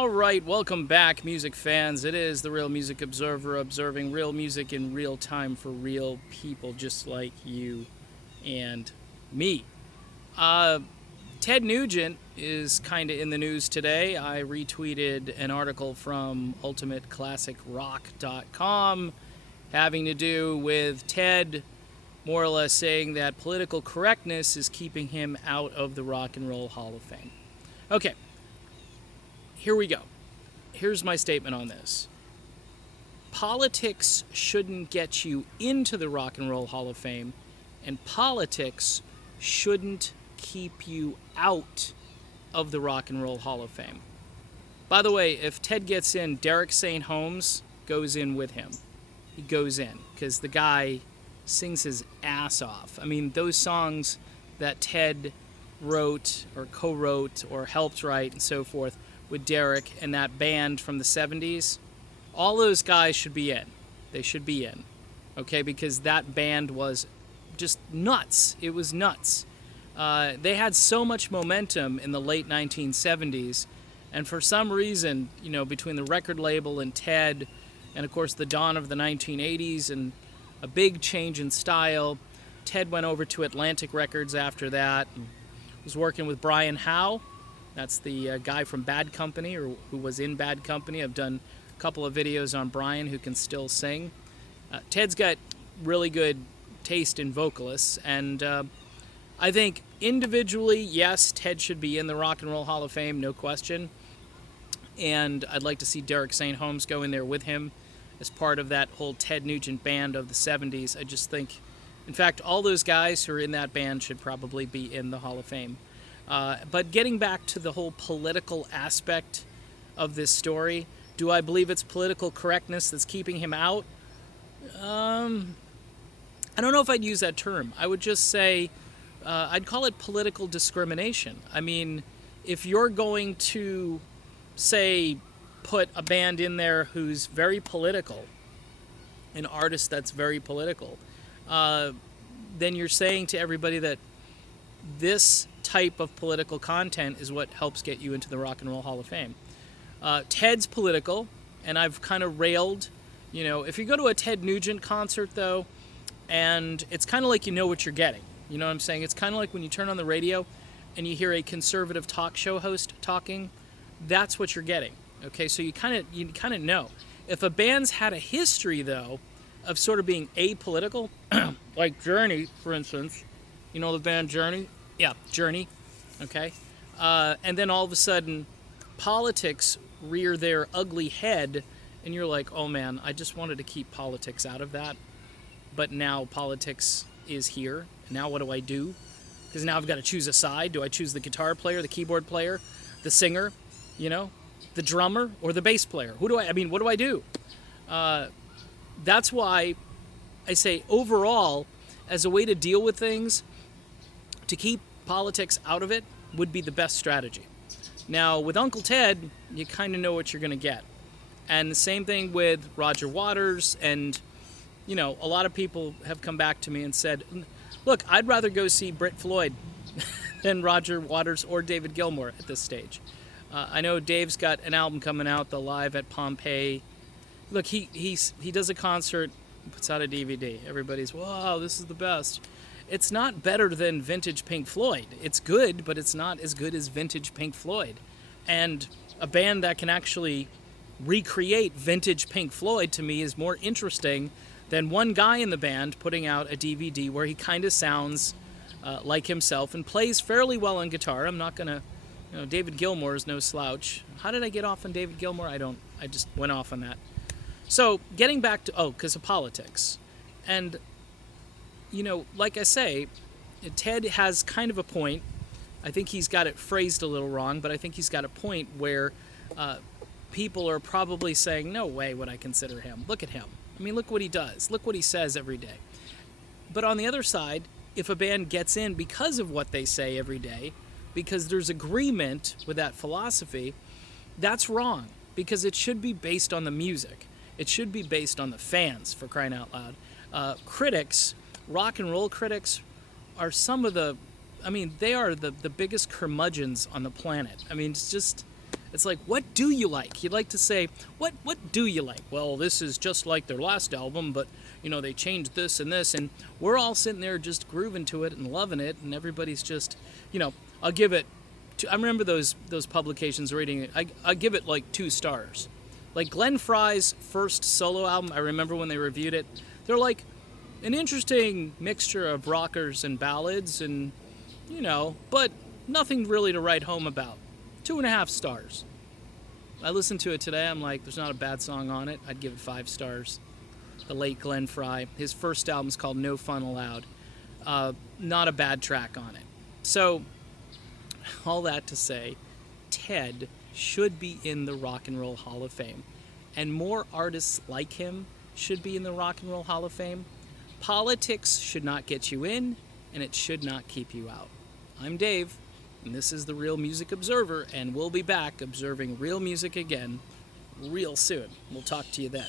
All right, welcome back, music fans. It is the Real Music Observer observing real music in real time for real people just like you and me. Uh, Ted Nugent is kind of in the news today. I retweeted an article from ultimateclassicrock.com having to do with Ted more or less saying that political correctness is keeping him out of the Rock and Roll Hall of Fame. Okay, here we go. Here's my statement on this. Politics shouldn't get you into the Rock and Roll Hall of Fame, and politics shouldn't keep you out of the Rock and Roll Hall of Fame. By the way, if Ted gets in, Derek St. Holmes goes in with him. He goes in because the guy sings his ass off. I mean, those songs that Ted wrote or co-wrote or helped write and so forth with Derek and that band from the 70s, all those guys should be in. They should be in, okay? Because that band was just nuts. It was nuts. They had so much momentum in the late 1970s, and for some reason, you know, between the record label and Ted, and of course the dawn of the 1980s and a big change in style, Ted went over to Atlantic Records after that and was working with Brian Howe. That's the guy from Bad Company, or who was in Bad Company. I've done a couple of videos on Brian, who can still sing. Ted's got really good taste in vocalists, and I think individually, yes, Ted should be in the Rock and Roll Hall of Fame, no question. And I'd like to see Derek St. Holmes go in there with him as part of that whole Ted Nugent band of the 70s. I just think, in fact, all those guys who are in that band should probably be in the Hall of Fame. But getting back to the whole political aspect of this story, do I believe it's political correctness that's keeping him out? I don't know if I'd use that term. I would just say I'd call it political discrimination. I mean, if you're going to, say, put a band in there who's very political, an artist that's very political, then you're saying to everybody that this type of political content is what helps get you into the Rock and Roll Hall of Fame. Ted's political, and I've kind of railed, you know, if you go to a Ted Nugent concert, though, and it's kind of like you know what you're getting. You know what I'm saying? It's kind of like when you turn on the radio and you hear a conservative talk show host talking. That's what you're getting. Okay, so you kind of know. If a band's had a history, though, of sort of being apolitical, like Journey, for instance, you know the band Journey? Yeah, Journey, okay? And then all of a sudden, politics rear their ugly head, and you're like, oh man, I just wanted to keep politics out of that, but now politics is here. Now what do I do? Because now I've got to choose a side. Do I choose the guitar player, the keyboard player, the singer, you know, the drummer, or the bass player? What do I do? That's why I say overall, as a way to deal with things, to keep politics out of it would be the best strategy. Now, with Uncle Ted, you kind of know what you're going to get. And the same thing with Roger Waters, and, you know, a lot of people have come back to me and said, look, I'd rather go see Britt Floyd than Roger Waters or David Gilmour at this stage. I know Dave's got an album coming out, the Live at Pompeii. Look, he does a concert, puts out a DVD. Everybody's, wow, this is the best. It's not better than vintage Pink Floyd. It's good, but it's not as good as vintage Pink Floyd. And a band that can actually recreate vintage Pink Floyd, to me, is more interesting than one guy in the band putting out a DVD where he kind of sounds like himself and plays fairly well on guitar. I'm not going to, you know, David Gilmour is no slouch. How did I get off on David Gilmour? I just went off on that. So getting back to, because of politics. And, you know, like I say, Ted has kind of a point. I think he's got it phrased a little wrong, but I think he's got a point where people are probably saying, no way would I consider him. Look at him. I mean, look what he does. Look what he says every day. But on the other side, if a band gets in because of what they say every day, because there's agreement with that philosophy, that's wrong, because it should be based on the music. It should be based on the fans, for crying out loud. Critics, rock and roll critics, are some of the, I mean, they are the biggest curmudgeons on the planet. I mean, it's just, It's like, what do you like? You'd like to say, what do you like? Well, this is just like their last album, but they changed this and this, and we're all sitting there just grooving to it and loving it, and everybody's just, I'll give it. I remember those publications rating it. I give it like 2 stars. Like Glenn Frey's first solo album, I remember when they reviewed it, they're like an interesting mixture of rockers and ballads, and but nothing really to write home about. 2.5 stars. I listened to it today. I'm like, there's not a bad song on it. I'd give it 5 stars. The late Glenn Frey. His first album's called No Fun Allowed. Not a bad track on it. So, all that to say, Ted should be in the Rock and Roll Hall of Fame. And more artists like him should be in the Rock and Roll Hall of Fame. Politics should not get you in, and it should not keep you out. I'm Dave, and this is the Real Music Observer, and we'll be back observing real music again real soon. We'll talk to you then.